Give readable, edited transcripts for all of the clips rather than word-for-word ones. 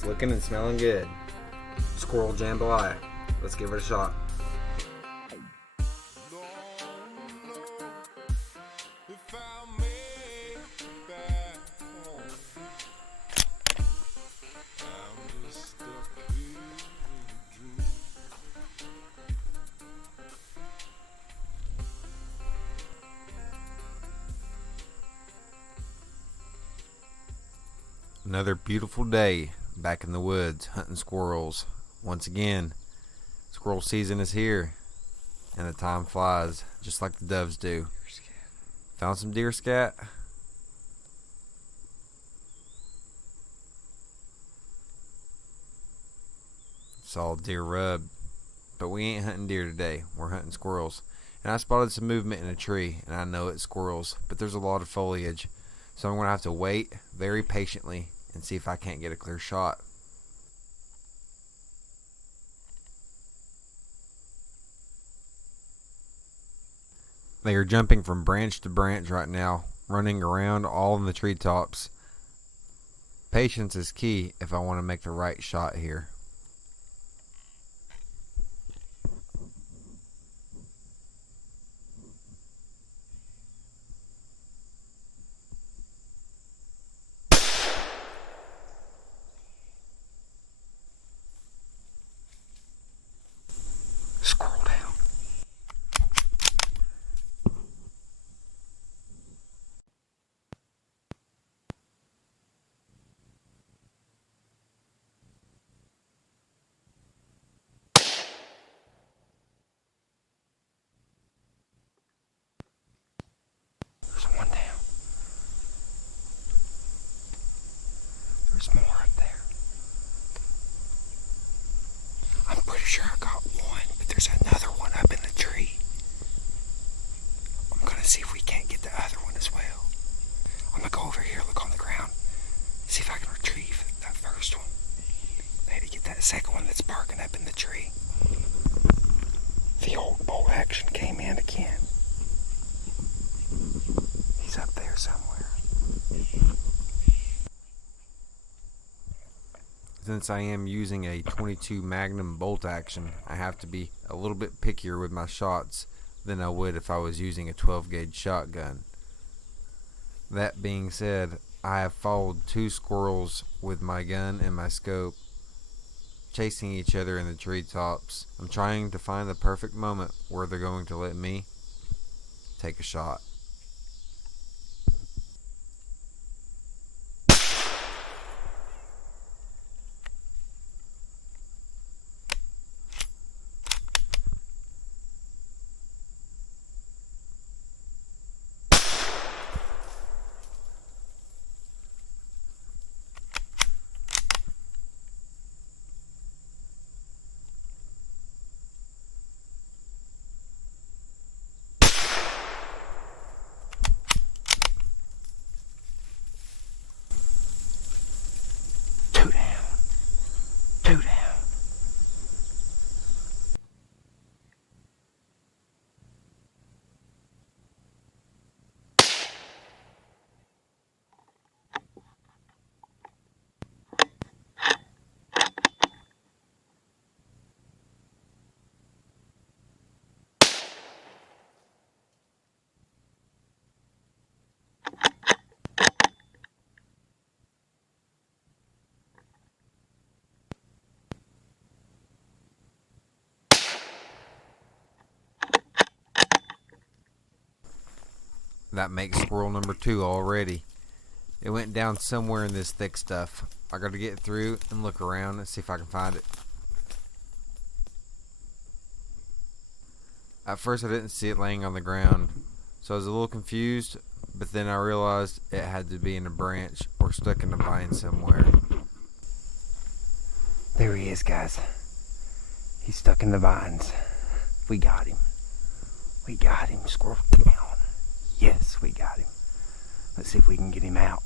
It's looking and smelling good. Squirrel jambalaya. Let's give it a shot. Another beautiful day back in the woods hunting squirrels. Once again, squirrel season is here and the time flies just like the doves do. Found some deer scat. Saw a deer rub. But we ain't hunting deer today. We're hunting squirrels. And I spotted some movement in a tree, and I know it's squirrels, but there's a lot of foliage. So I'm going to have to wait very patiently and see if I can't get a clear shot. They are jumping from branch to branch right now, running around all in the treetops. Patience is key if I want to make the right shot here. Scroll down. There's one down. There's more up there. I'm pretty sure I got one, but there's another one up in the tree. I'm gonna see if we can't get the other one as well. I'm gonna go over here, look on the ground, see if I can retrieve that first one. Maybe get that second one that's barking up in the tree. The old bolt action came in again. He's up there somewhere. Since I am using a 22 Magnum bolt action, I have to be a little bit pickier with my shots than I would if I was using a 12 gauge shotgun. That being said, I have followed two squirrels with my gun and my scope, chasing each other in the treetops. I'm trying to find the perfect moment where they're going to let me take a shot. Two down. That makes squirrel number 2 already. It went down somewhere in this thick stuff. I gotta get through and look around and see if I can find it. At first I didn't see it laying on the ground, so I was a little confused, but then I realized it had to be in a branch or stuck in a vine somewhere. There he is, guys. He's stuck in the vines. We got him. We got him, squirrel down. Yes, we got him. Let's see if we can get him out.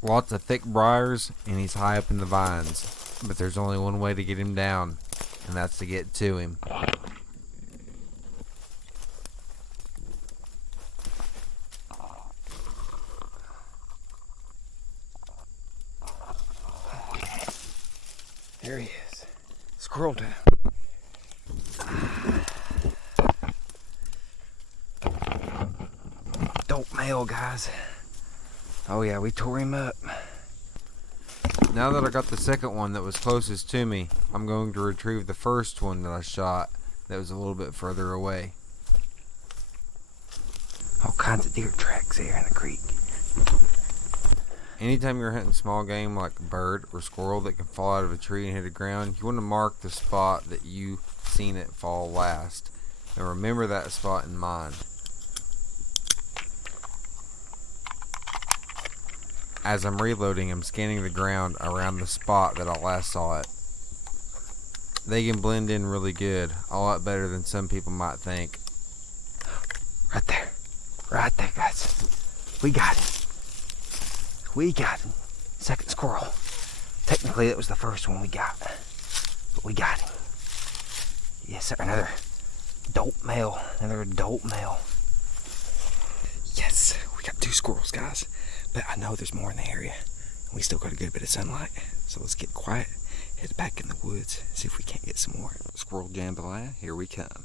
Lots of thick briars, and he's high up in the vines. But there's only one way to get him down, and that's to get to him. There he is. Squirrel time. Dope male, guys. Oh yeah, we tore him up. Now that I got the second one that was closest to me, I'm going to retrieve the first one that I shot that was a little bit further away. All kinds of deer tracks here in the creek. Anytime you're hunting small game like a bird or squirrel that can fall out of a tree and hit the ground, you want to mark the spot that you seen it fall last, and remember that spot in mind. As I'm reloading, I'm scanning the ground around the spot that I last saw it. They can blend in really good, a lot better than some people might think. Right there, guys. We got him. Second squirrel. Technically, that was the first one we got, but we got him. Yes, sir. Another dope male. Yes, we got 2 squirrels, guys. But I know there's more in the area. We still got a good bit of sunlight. So let's get quiet, head back in the woods, see if we can't get some more. Squirrel jambalaya, here we come.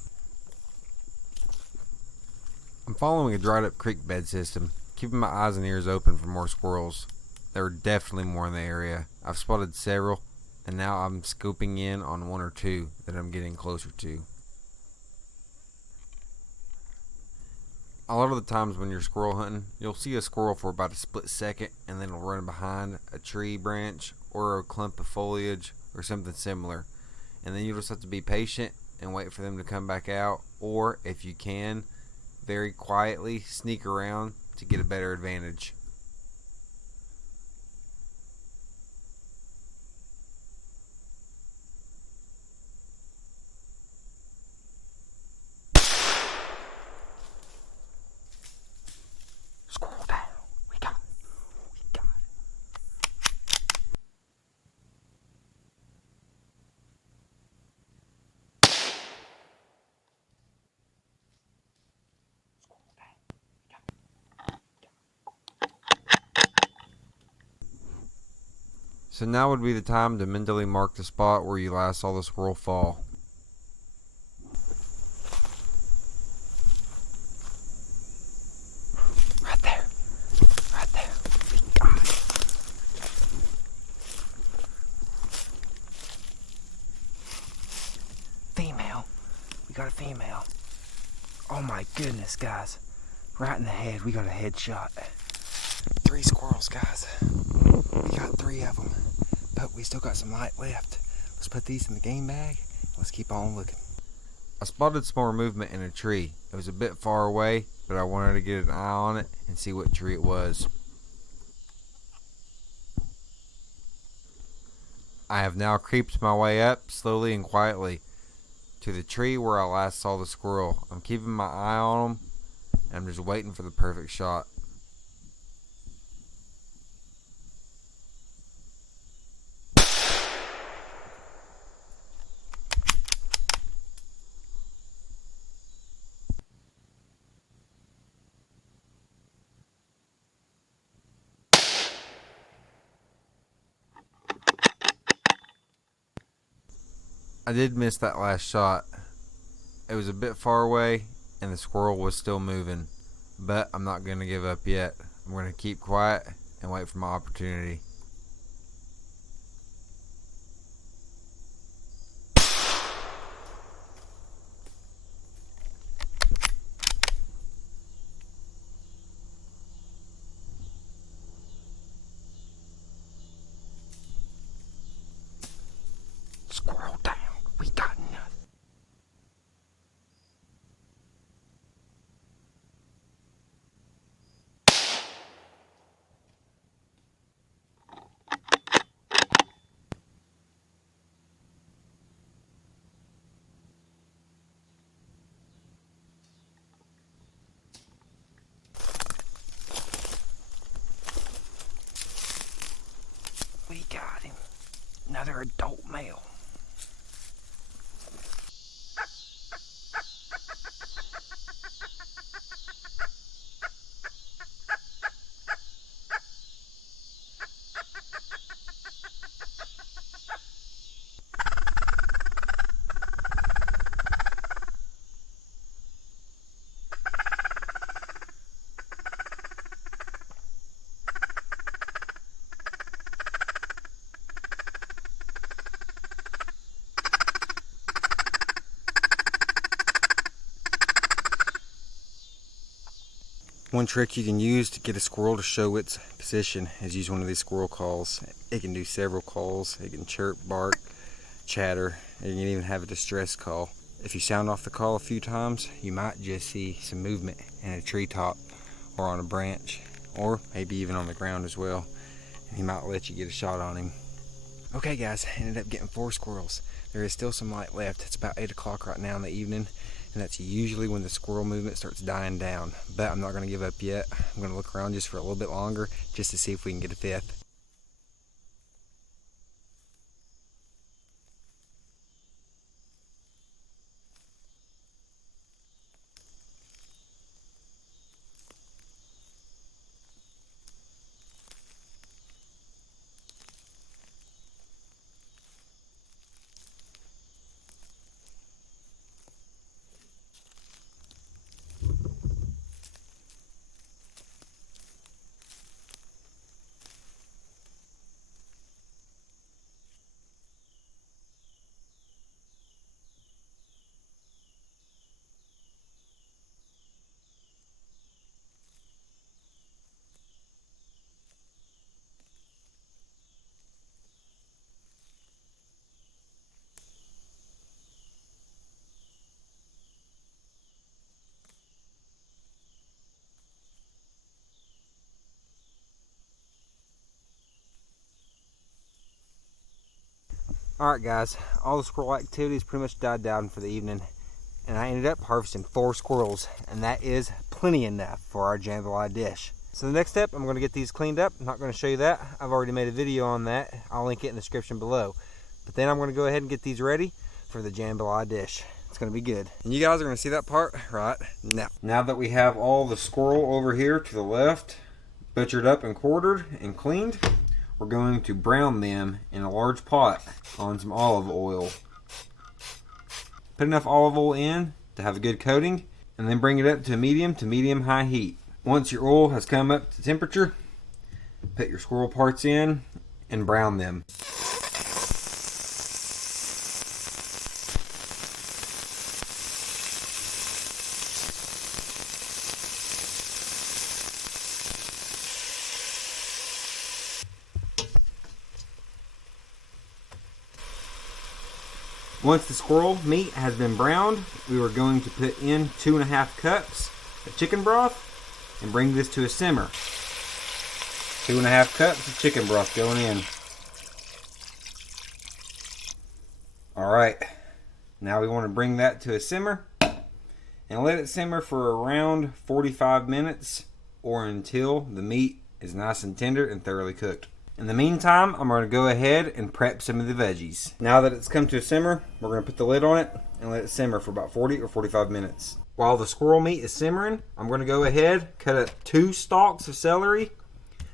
I'm following a dried up creek bed system, keeping my eyes and ears open for more squirrels. There are definitely more in the area. I've spotted several, and now I'm scoping in on 1 or 2 that I'm getting closer to. A lot of the times when you're squirrel hunting, you'll see a squirrel for about a split second and then it'll run behind a tree branch or a clump of foliage or something similar. And then you'll just have to be patient and wait for them to come back out, or if you can, very quietly sneak around to get a better advantage. Squirrel down. We got it. So now would be the time to mentally mark the spot where you last saw the squirrel fall. Right there. We got it. Female. We got a female. Oh my goodness, guys. Right in the head. We got a headshot. 3 squirrels, guys. We got 3 of them. But we still got some light left. Let's put these in the game bag. Let's keep on looking. I spotted some more movement in a tree. It was a bit far away, but I wanted to get an eye on it and see what tree it was. I have now creeped my way up slowly and quietly to the tree where I last saw the squirrel. I'm keeping my eye on him, and I'm just waiting for the perfect shot. I did miss that last shot. It was a bit far away and the squirrel was still moving, but I'm not going to give up yet. I'm going to keep quiet and wait for my opportunity. Squirrel down. We got nothing. We got him. Another adult male. One trick you can use to get a squirrel to show its position is use one of these squirrel calls. It can do several calls. It can chirp, bark, chatter. It can even have a distress call. If you sound off the call a few times, you might just see some movement in a treetop or on a branch, or maybe even on the ground as well. And he might let you get a shot on him. Okay guys, I ended up getting 4 squirrels. There is still some light left. It's about 8 o'clock right now in the evening, and that's usually when the squirrel movement starts dying down. But I'm not going to give up yet. I'm going to look around just for a little bit longer just to see if we can get a 5th. Alright guys, all the squirrel activities pretty much died down for the evening, and I ended up harvesting 4 squirrels, and that is plenty enough for our jambalaya dish. So the next step, I'm going to get these cleaned up. I'm not going to show you that. I've already made a video on that. I'll link it in the description below. But then I'm going to go ahead and get these ready for the jambalaya dish. It's going to be good. And you guys are going to see that part right now. Now that we have all the squirrel over here to the left, butchered up and quartered and cleaned, we're going to brown them in a large pot on some olive oil. Put enough olive oil in to have a good coating, and then bring it up to medium high heat. Once your oil has come up to temperature, put your squirrel parts in and brown them. Once the squirrel meat has been browned, we are going to put in 2.5 cups of chicken broth and bring this to a simmer. 2.5 cups of chicken broth going in. Alright, now we want to bring that to a simmer and let it simmer for around 45 minutes or until the meat is nice and tender and thoroughly cooked. In the meantime, I'm going to go ahead and prep some of the veggies. Now that it's come to a simmer, we're going to put the lid on it and let it simmer for about 40 or 45 minutes. While the squirrel meat is simmering, I'm going to go ahead, cut up 2 stalks of celery,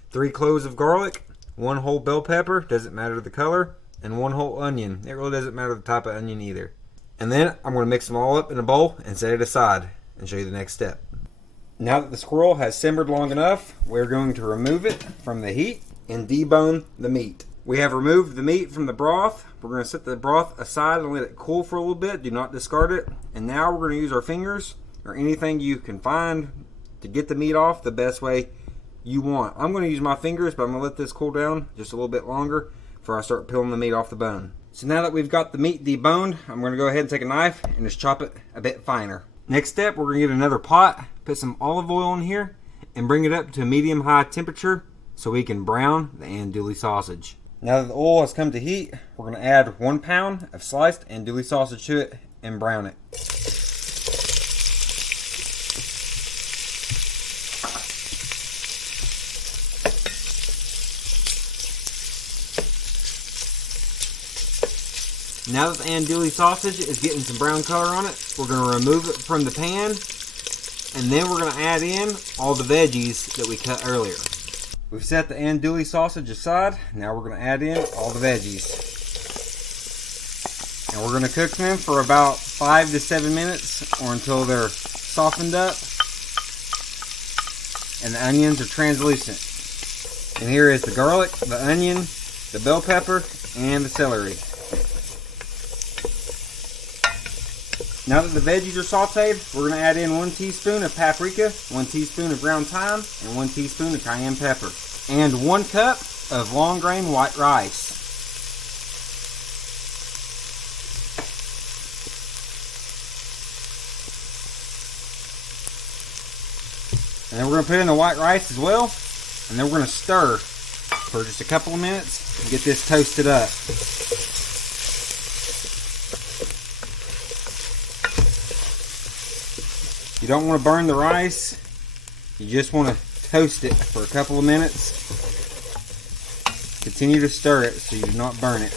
3 cloves of garlic, 1 whole bell pepper, doesn't matter the color, and 1 whole onion. It really doesn't matter the type of onion either. And then I'm going to mix them all up in a bowl and set it aside and show you the next step. Now that the squirrel has simmered long enough, we're going to remove it from the heat and debone the meat. We have removed the meat from the broth. We're going to set the broth aside and let it cool for a little bit. Do not discard it. And now we're going to use our fingers or anything you can find to get the meat off the best way you want. I'm going to use my fingers, but I'm going to let this cool down just a little bit longer before I start peeling the meat off the bone. So now that we've got the meat deboned, I'm going to go ahead and take a knife and just chop it a bit finer. Next step, we're going to get another pot, put some olive oil in here, and bring it up to medium-high temperature so we can brown the andouille sausage. Now that the oil has come to heat, we're going to add 1 pound of sliced andouille sausage to it and brown it. Now that the andouille sausage is getting some brown color on it, we're going to remove it from the pan, and then we're going to add in all the veggies that we cut earlier. We've set the andouille sausage aside. Now we're going to add in all the veggies. And we're going to cook them for about 5 to 7 minutes or until they're softened up and the onions are translucent. And here is the garlic, the onion, the bell pepper, and the celery. Now that the veggies are sauteed, we're going to add in 1 teaspoon of paprika, 1 teaspoon of ground thyme, and 1 teaspoon of cayenne pepper, and 1 cup of long grain white rice. And then we're going to put in the white rice as well, and then we're going to stir for just a couple of minutes and get this toasted up. You don't want to burn the rice, you just want to toast it for a couple of minutes. Continue to stir it so you do not burn it.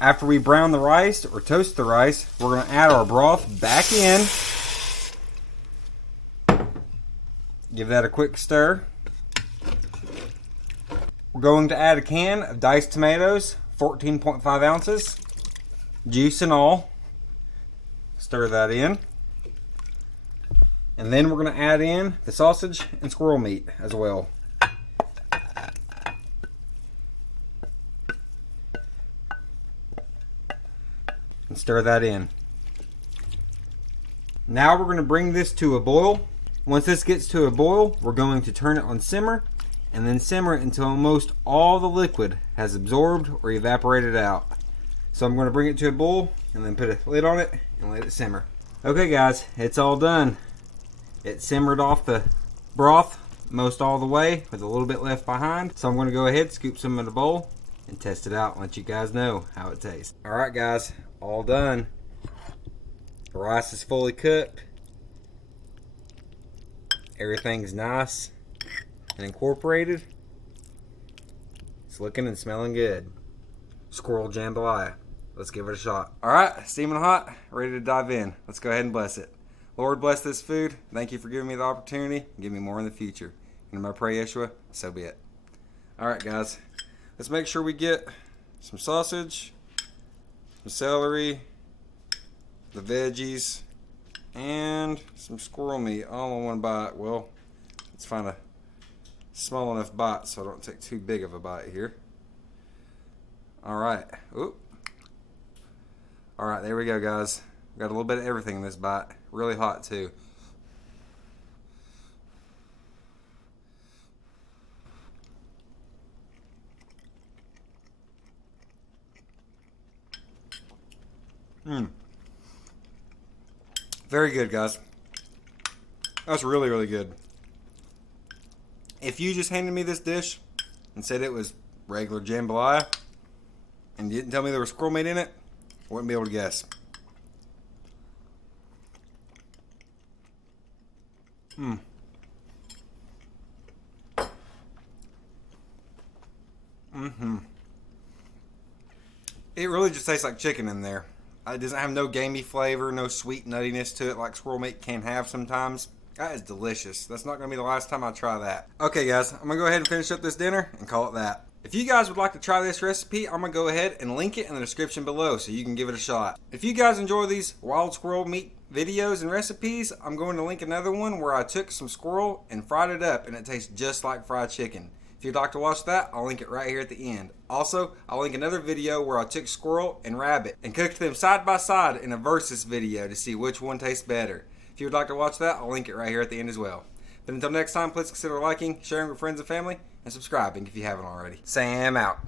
After we brown the rice or toast the rice, we're going to add our broth back in. Give that a quick stir. We're going to add a can of diced tomatoes, 14.5 ounces, juice and all. Stir that in. And then we're going to add in the sausage and squirrel meat as well. And stir that in. Now we're going to bring this to a boil. Once this gets to a boil, we're going to turn it on simmer and then simmer it until almost all the liquid has absorbed or evaporated out. So I'm going to bring it to a boil and then put a lid on it and let it simmer. Okay guys, it's all done. It simmered off the broth most all the way with a little bit left behind. So I'm going to go ahead, scoop some in a bowl and test it out and let you guys know how it tastes. Alright guys, all done. The rice is fully cooked. Everything's nice and incorporated. It's looking and smelling good. Squirrel jambalaya. Let's give it a shot. Alright, steaming hot, ready to dive in. Let's go ahead and bless it. Lord, bless this food. Thank you for giving me the opportunity. Give me more in the future. And I pray, Yeshua, so be it. Alright guys, let's make sure we get some sausage, some celery, the veggies, and some squirrel meat all in one bite. Well, let's find a small enough bite so I don't take too big of a bite here. Alright. Alright, there we go guys. Got a little bit of everything in this bite. Really hot too. Very good, guys. That's really, really good. If you just handed me this dish and said it was regular jambalaya and you didn't tell me there was squirrel meat in it, I wouldn't be able to guess. It really just tastes like chicken in there. It doesn't have no gamey flavor, no sweet nuttiness to it like squirrel meat can have sometimes. That is delicious. That's not going to be the last time I try that. Okay guys, I'm going to go ahead and finish up this dinner and call it that. If you guys would like to try this recipe, I'm going to go ahead and link it in the description below so you can give it a shot. If you guys enjoy these wild squirrel meat videos and recipes, I'm going to link another one where I took some squirrel and fried it up and it tastes just like fried chicken. If you'd like to watch that, I'll link it right here at the end. Also, I'll link another video where I took squirrel and rabbit and cooked them side by side in a versus video to see which one tastes better. If you would like to watch that, I'll link it right here at the end as well. But until next time, please consider liking, sharing with friends and family, and subscribing if you haven't already. Sam out.